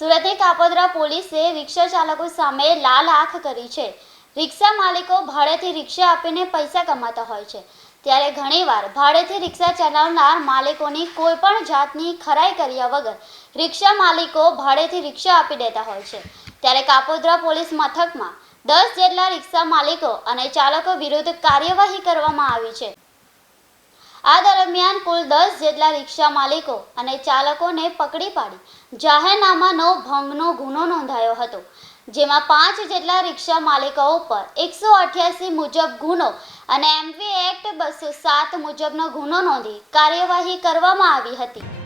સુરતની કાપોદ્રા પોલીસે રિક્ષા ચાલકો સામે લાલ આંખ કરી છે. રિક્ષા માલિકો ભાડેથી રિક્ષા આપીને પૈસા કમાતા હોય છે. ત્યારે ઘણીવાર ભાડેથી રિક્ષા ચલાવનાર માલિકોની કોઈ પણ જાતની ખરાઈ કર્યા વગર રિક્ષા માલિકો ભાડેથી રિક્ષા આપી દેતા હોય છે. ત્યારે કાપોદ્રા પોલીસ મથકમાં દસ જેટલા રિક્ષા માલિકો અને ચાલકો વિરુદ્ધ કાર્યવાહી કરવામાં આવી છે. આ દરમિયાન કુલ દસ જેટલા રિક્ષા માલિકો અને ચાલકોને પકડી પાડી જાહેરનામાનો ભંગનો ગુનો નોંધાયો હતો, જેમાં પાંચ જેટલા રિક્ષા માલિકો ઉપર એકસો અઠ્યાસી મુજબ ગુનો અને એમવી એક્ટ બસો સાત મુજબનો ગુનો નોંધી કાર્યવાહી કરવામાં આવી હતી.